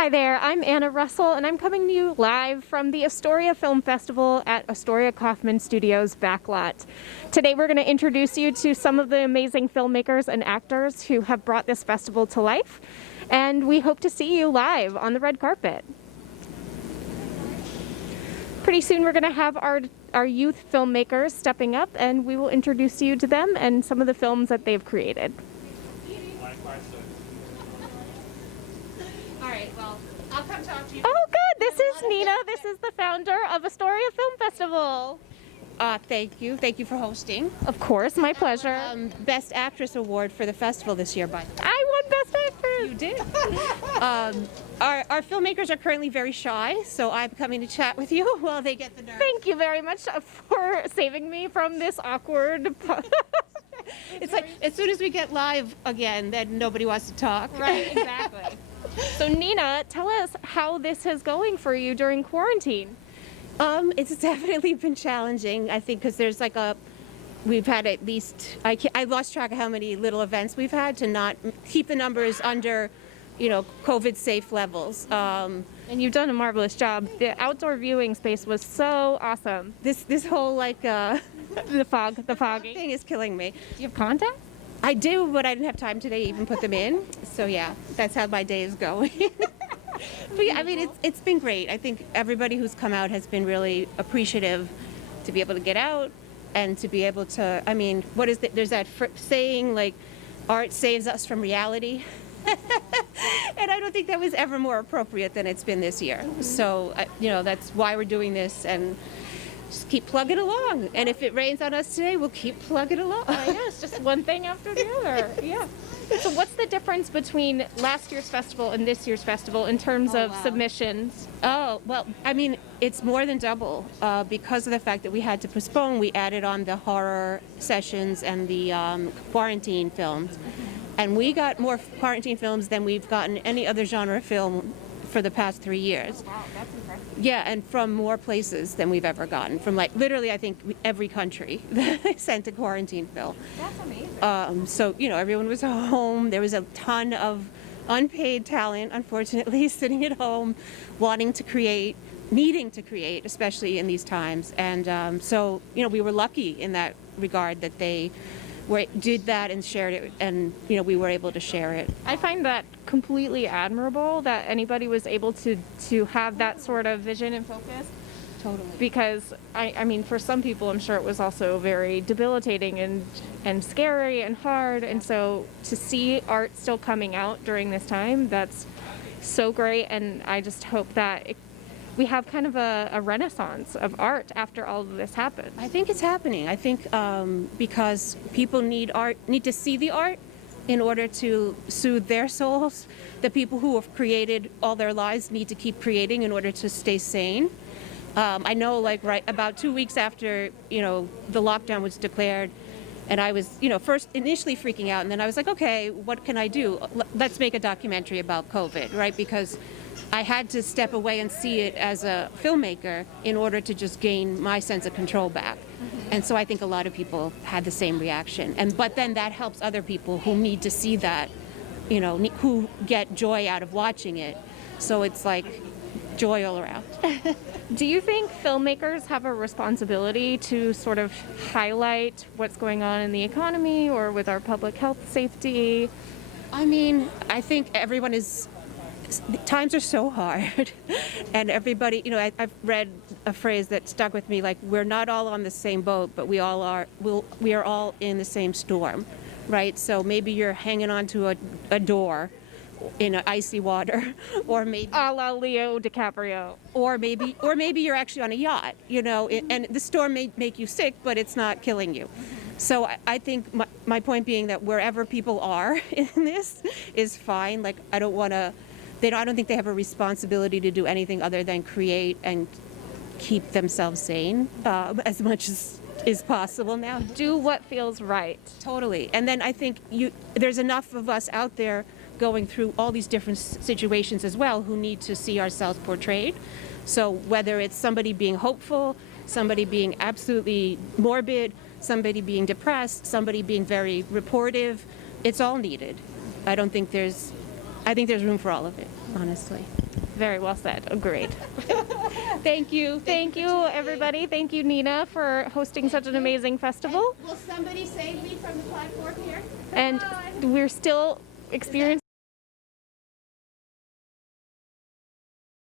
Hi there, I'm Anna Russell, and I'm coming to you live from the Astoria Film Festival at Astoria Kaufman Studios Backlot. Today we're going to introduce you to some of the amazing filmmakers and actors who have brought this festival to life, and we hope to see you live on the red carpet. Pretty soon we're going to have our youth filmmakers stepping up, and we will introduce you to them and some of the films that they've created. All right, well, I'll come talk to you. Oh good, this is Nina. This is the founder of Astoria Film Festival. Thank you. Thank you for hosting. Of course, my pleasure. Best Actress Award for the festival this year, by the way. I won Best Actress. You did. Our filmmakers are currently very shy, so I'm coming to chat with you while they get the nerve. Thank you very much for saving me from this awkward... It's like, as soon as we get live again, then nobody wants to talk. Right, exactly. So Nina, tell us how this is going for you during quarantine. It's definitely been challenging, I think, because there's like we've had at least, I lost track of how many little events we've had to not keep the numbers under, COVID safe levels. And you've done a marvelous job. The outdoor viewing space was so awesome. This whole the fogging thing is killing me. Do you have contacts? I do, but I didn't have time today to even put them in. So yeah, that's how my day is going. But yeah, I mean, it's been great. I think everybody who's come out has been really appreciative to be able to get out and to be able to, I mean, there's that saying, like, art saves us from reality. And I don't think that was ever more appropriate than it's been this year. So, that's why we're doing this, and just keep plugging along. And if it rains on us today, we'll keep plugging along. Yes, just one thing after the other. Yeah. So what's the difference between last year's festival and this year's festival in terms of submissions? Oh, well, I mean, it's more than double. Because of the fact that we had to postpone, we added on the horror sessions and the quarantine films. And we got more quarantine films than we've gotten any other genre film for the past 3 years. Wow, that's impressive. Yeah, and from more places than we've ever gotten. From literally, I think every country that sent a quarantine film. That's amazing. So, everyone was home. There was a ton of unpaid talent, unfortunately, sitting at home, wanting to create, needing to create, especially in these times. And so, we were lucky in that regard that they did that and shared it, and we were able to share it. I find that completely admirable that anybody was able to have that sort of vision and focus. Totally. Because I mean, for some people, I'm sure it was also very debilitating and scary and hard. And so to see art still coming out during this time, that's so great. And I just hope that we have kind of a renaissance of art after all of this happened. I think it's happening. I think because people need to see the art in order to soothe their souls. The people who have created all their lives need to keep creating in order to stay sane. I know, right about 2 weeks after, the lockdown was declared, and I was, first initially freaking out, and then I was like, okay, what can I do? Let's make a documentary about COVID, right? Because I had to step away and see it as a filmmaker in order to just gain my sense of control back. Mm-hmm. And so I think a lot of people had the same reaction. But then that helps other people who need to see that, who get joy out of watching it. So it's like joy all around. Do you think filmmakers have a responsibility to sort of highlight what's going on in the economy or with our public health safety? I mean, I think everyone times are so hard, and everybody, I've read a phrase that stuck with me, like, we're not all on the same boat, but we are all in the same storm, right? So maybe you're hanging onto a door in icy water, or maybe a la Leo DiCaprio, or maybe you're actually on a yacht, and the storm may make you sick, but it's not killing you. So I think my point being that wherever people are in this is fine. Like, I don't think they have a responsibility to do anything other than create and keep themselves sane as much as is possible now. Do what feels right. Totally. And then I think there's enough of us out there going through all these different situations as well who need to see ourselves portrayed. So whether it's somebody being hopeful, somebody being absolutely morbid, somebody being depressed, somebody being very reportive, it's all needed. I don't think there's I think there's room for all of it, honestly. Very well said. Agreed. Thank you. Thank you, everybody. Thank you, Nina, for hosting such an amazing festival. Will somebody save me from the platform here? And we're still experiencing